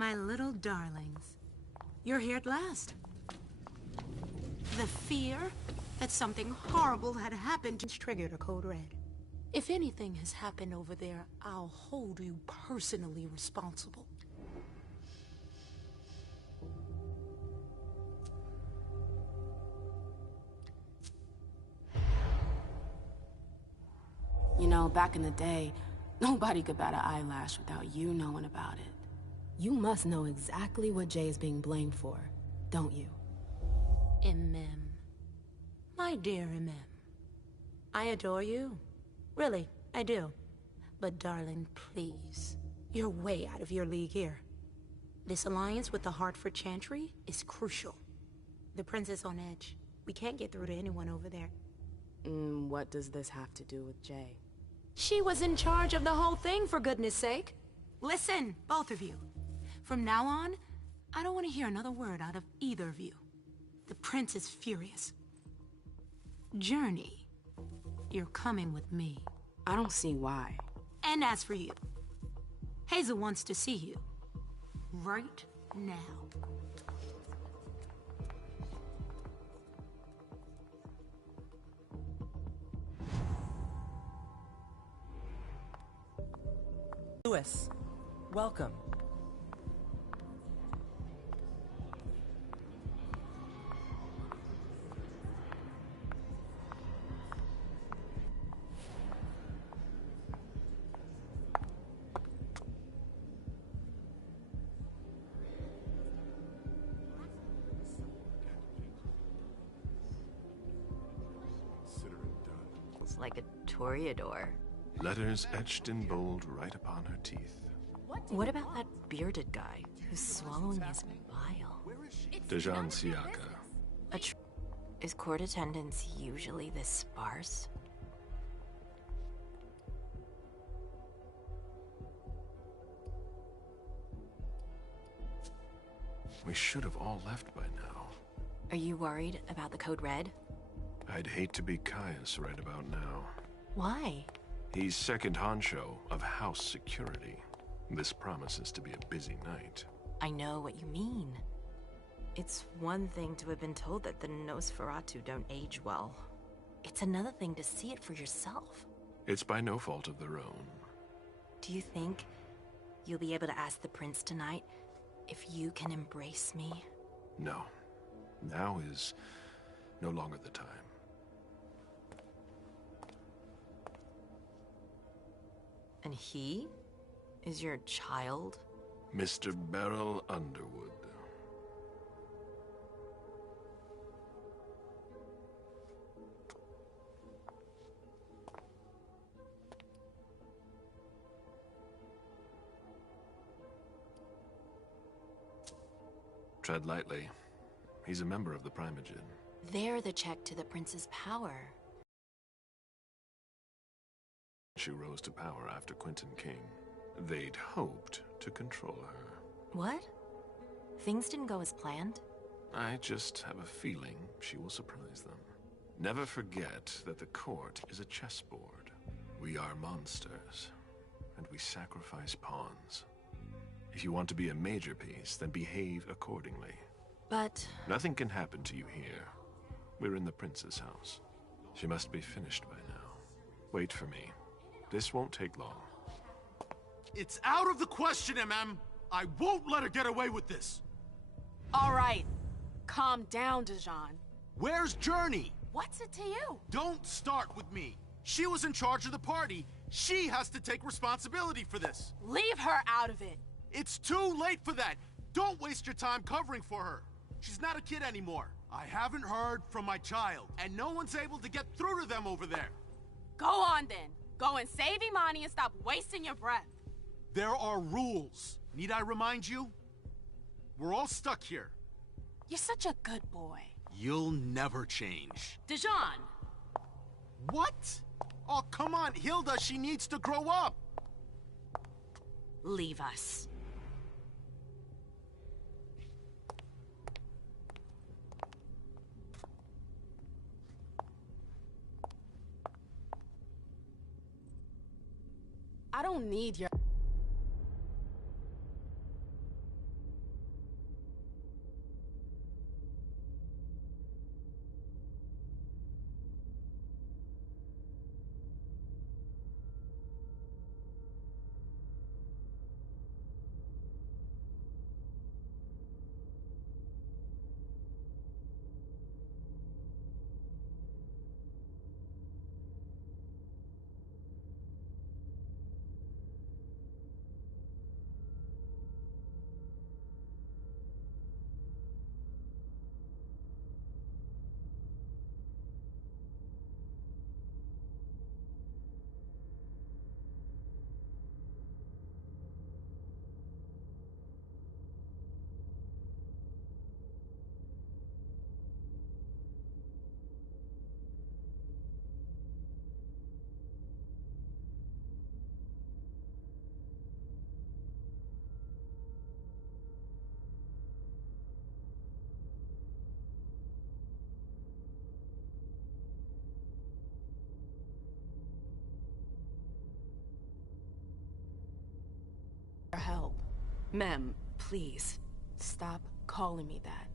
My little darlings. You're here at last. The fear that something horrible had happened triggered a code red. If anything has happened over there, I'll hold you personally responsible. You know, back in the day, nobody could bat an eyelash without you knowing about it. You must know exactly what Jay is being blamed for, don't you? MM. My dear MM. I adore you. Really, I do. But darling, please. You're way out of your league here. This alliance with the Hartford Chantry is crucial. The prince is on edge. We can't get through to anyone over there. What does this have to do with Jay? She was in charge of the whole thing, for goodness sake. Listen, both of you. From now on, I don't want to hear another word out of either of you. The prince is furious. Journey, you're coming with me. I don't see why. And as for you, Hazel wants to see you. Right now. Louis, welcome. It's like a toreador. Letters etched in bold right upon her teeth. What about that bearded guy who's swallowing his bile? Dejan Siaka. Is court attendance usually this sparse? We should have all left by now. Are you worried about the Code Red? I'd hate to be Caius right about now. Why? He's second honcho of house security. This promises to be a busy night. I know what you mean. It's one thing to have been told that the Nosferatu don't age well. It's another thing to see it for yourself. It's by no fault of their own. Do you think you'll be able to ask the prince tonight if you can embrace me? No. Now is no longer the time. And he is your child? Mr. Beryl Underwood. Tread lightly. He's a member of the Primogen. They're the check to the prince's power. She rose to power after Quentin King. They'd hoped to control her. What? Things didn't go as planned? I just have a feeling she will surprise them. Never forget that the court is a chessboard. We are monsters, and we sacrifice pawns. If you want to be a major piece, then behave accordingly. But... Nothing can happen to you here. We're in the prince's house. She must be finished by now. Wait for me. This won't take long. It's out of the question, MM! I won't let her get away with this! All right. Calm down, Dejan. Where's Journey? What's it to you? Don't start with me. She was in charge of the party. She has to take responsibility for this. Leave her out of it. It's too late for that. Don't waste your time covering for her. She's not a kid anymore. I haven't heard from my child, and no one's able to get through to them over there. Go on then. Go and save Imani and stop wasting your breath. There are rules. Need I remind you? We're all stuck here. You're such a good boy. You'll never change. Dejan! What? Oh, come on, Hilda, she needs to grow up. Leave us. I don't need your... help. Mem, please. Stop calling me that.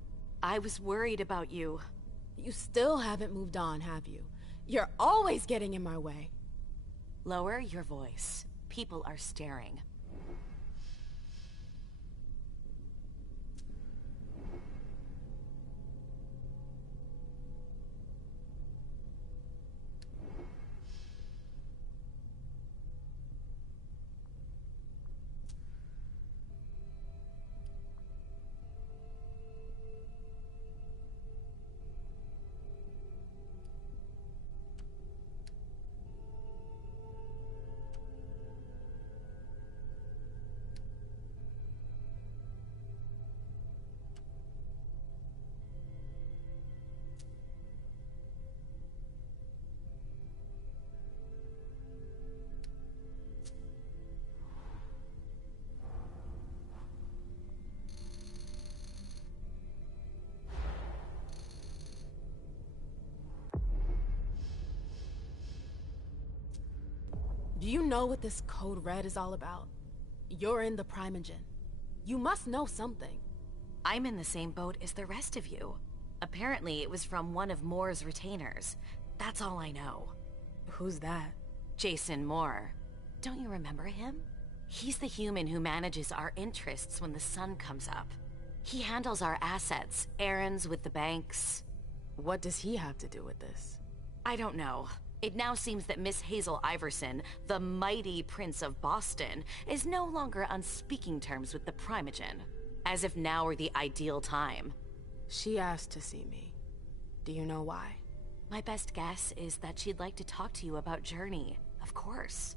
I was worried about you. You still haven't moved on, have you? You're always getting in my way. Lower your voice. People are staring. Do you know what this Code Red is all about? You're in the Primogen. You must know something. I'm in the same boat as the rest of you. Apparently, it was from one of Moore's retainers. That's all I know. Who's that? Jason Moore. Don't you remember him? He's the human who manages our interests when the sun comes up. He handles our assets, errands with the banks. What does he have to do with this? I don't know. It now seems that Miss Hazel Iverson, the mighty Prince of Boston, is no longer on speaking terms with the Primogen. As if now were the ideal time. She asked to see me. Do you know why? My best guess is that she'd like to talk to you about Journey, of course.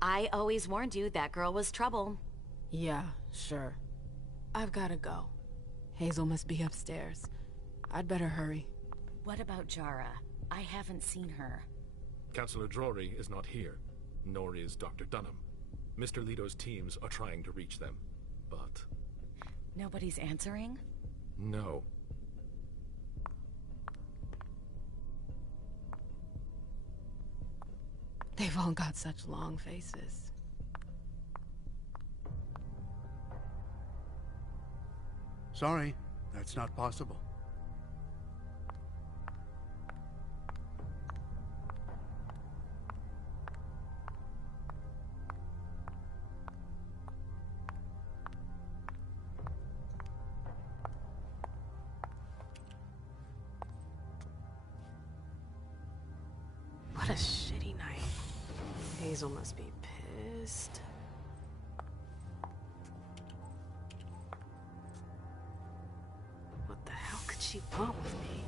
I always warned you that girl was trouble. Yeah, sure. I've gotta go. Hazel must be upstairs. I'd better hurry. What about Jara? I haven't seen her. Councillor Drury is not here, nor is Dr. Dunham. Mr. Leto's teams are trying to reach them, but... Nobody's answering? No. They've all got such long faces. Sorry, that's not possible. What a shitty night. Hazel must be pissed. What the hell could she want with me?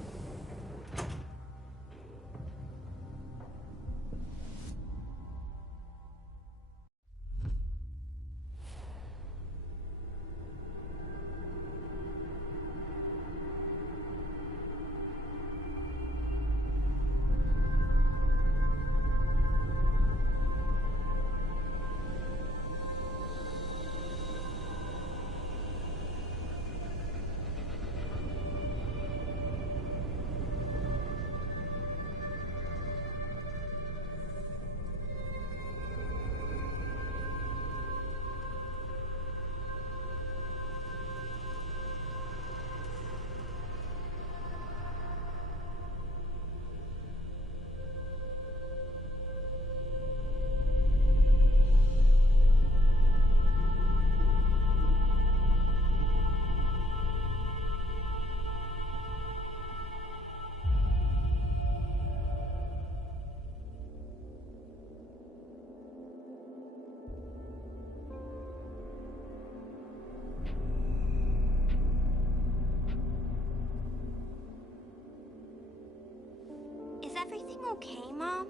Is everything okay, Mom?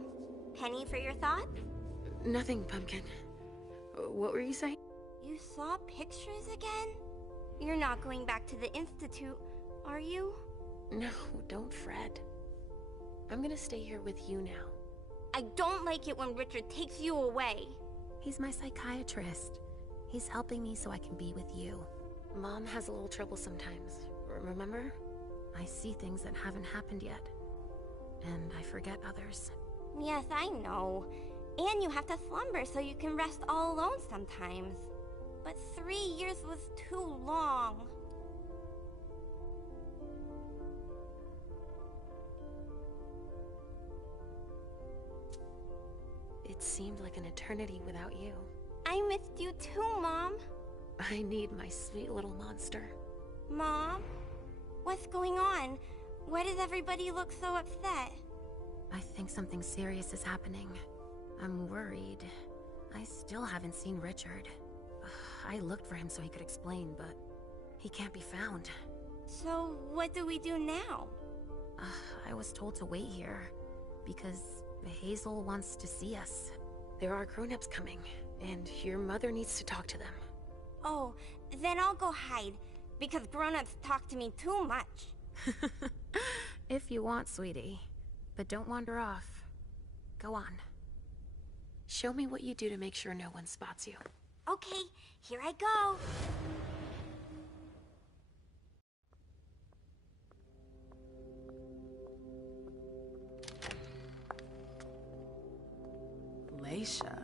Penny for your thoughts? Nothing, Pumpkin. What were you saying? You saw pictures again? You're not going back to the Institute, are you? No, don't fret. I'm gonna stay here with you now. I don't like it when Richard takes you away. He's my psychiatrist. He's helping me so I can be with you. Mom has a little trouble sometimes, remember? I see things that haven't happened yet. And I forget others. Yes, I know. And you have to slumber so you can rest all alone sometimes. but 3 years was too long. It seemed like an eternity without you. I missed you too, Mom. I need my sweet little monster. Mom? What's going on? Why does everybody look so upset? I think something serious is happening. I'm worried. I still haven't seen Richard. I looked for him so he could explain, but he can't be found. So, what do we do now? I was told to wait here, because Hazel wants to see us. There are grown-ups coming, and your mother needs to talk to them. Oh, then I'll go hide, because grown-ups talk to me too much. If you want, sweetie. But don't wander off. Go on. Show me what you do to make sure no one spots you. Okay, here I go. Leisha.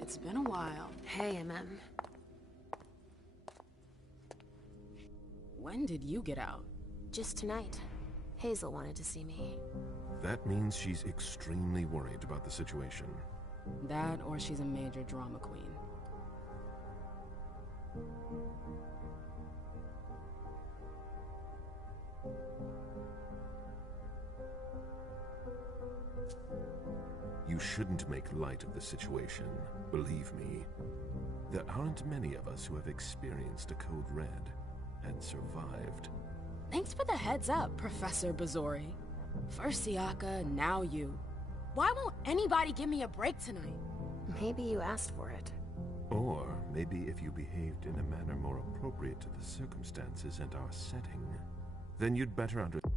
It's been a while. Hey, MM. When did you get out? Just tonight. Hazel wanted to see me. That means she's extremely worried about the situation. That, or she's a major drama queen. You shouldn't make light of the situation, believe me. There aren't many of us who have experienced a Code Red and survived. Thanks for the heads up, Professor Bazori. First Siaka, now you. Why won't anybody give me a break tonight? Maybe you asked for it. Or maybe if you behaved in a manner more appropriate to the circumstances and our setting, then you'd better understand.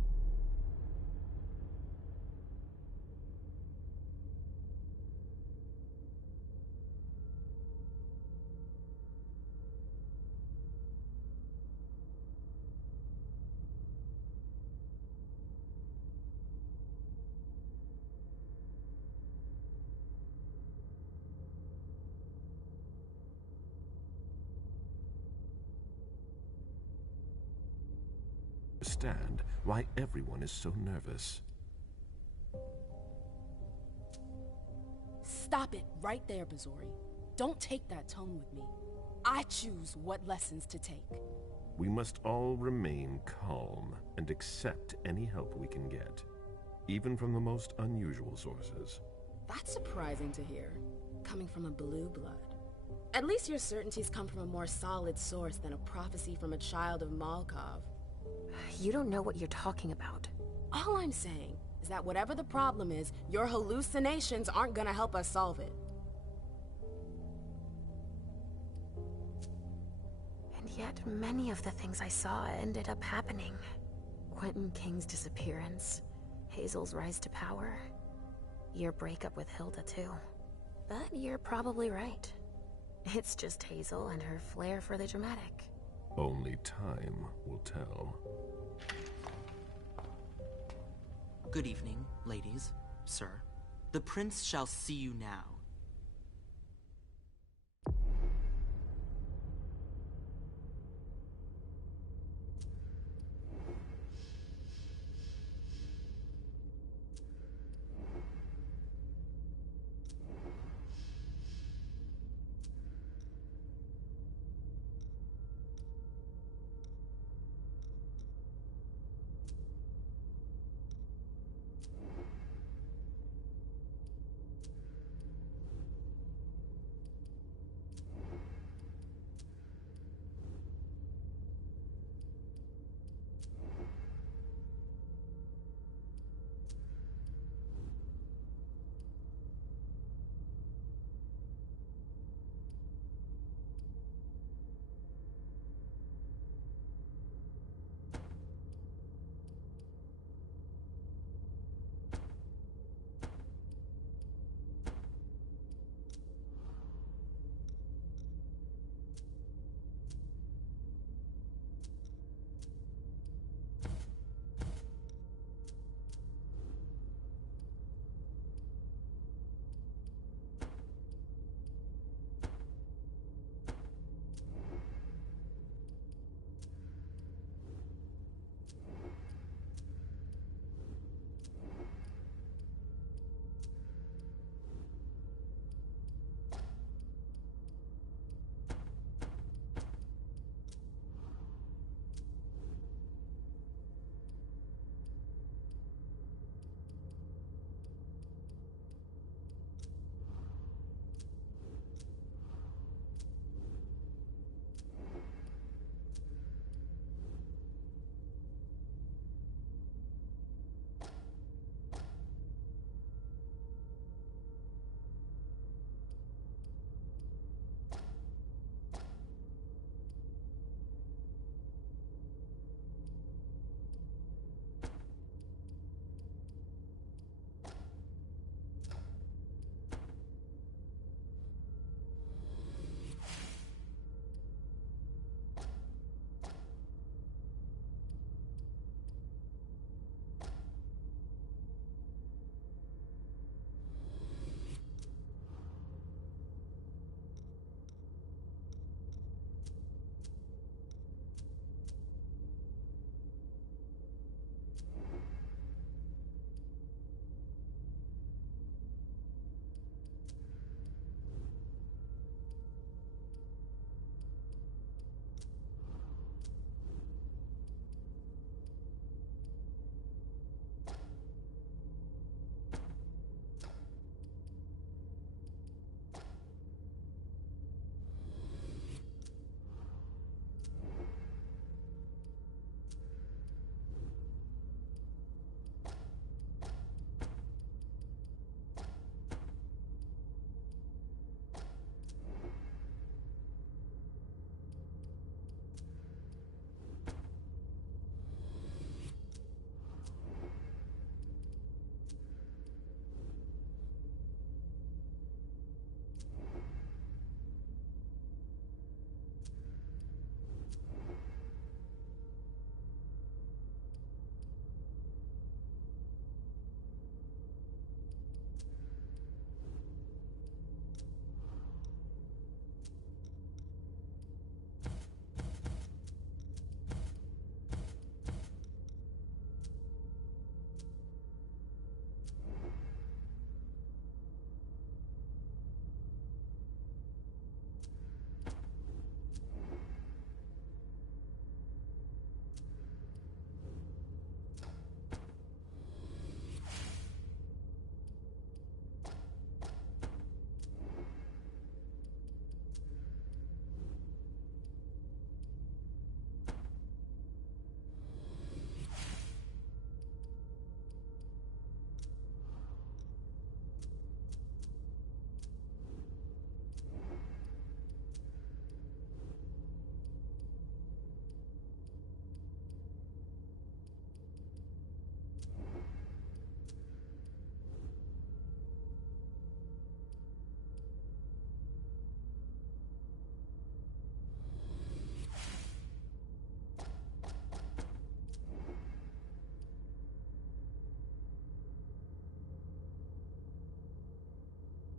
Understand why everyone is so nervous. Stop it right there, Bazori. Don't take that tone with me. I choose what lessons to take. We must all remain calm and accept any help we can get, even from the most unusual sources. That's surprising to hear, coming from a blue blood. At least your certainties come from a more solid source than a prophecy from a child of Malkov. You don't know what you're talking about. All I'm saying is that whatever the problem is, your hallucinations aren't gonna help us solve it. And yet, many of the things I saw ended up happening. Quentin King's disappearance, Hazel's rise to power, your breakup with Hilda too. But you're probably right. It's just Hazel and her flair for the dramatic. Only time will tell. Good evening, ladies, sir. The prince shall see you now.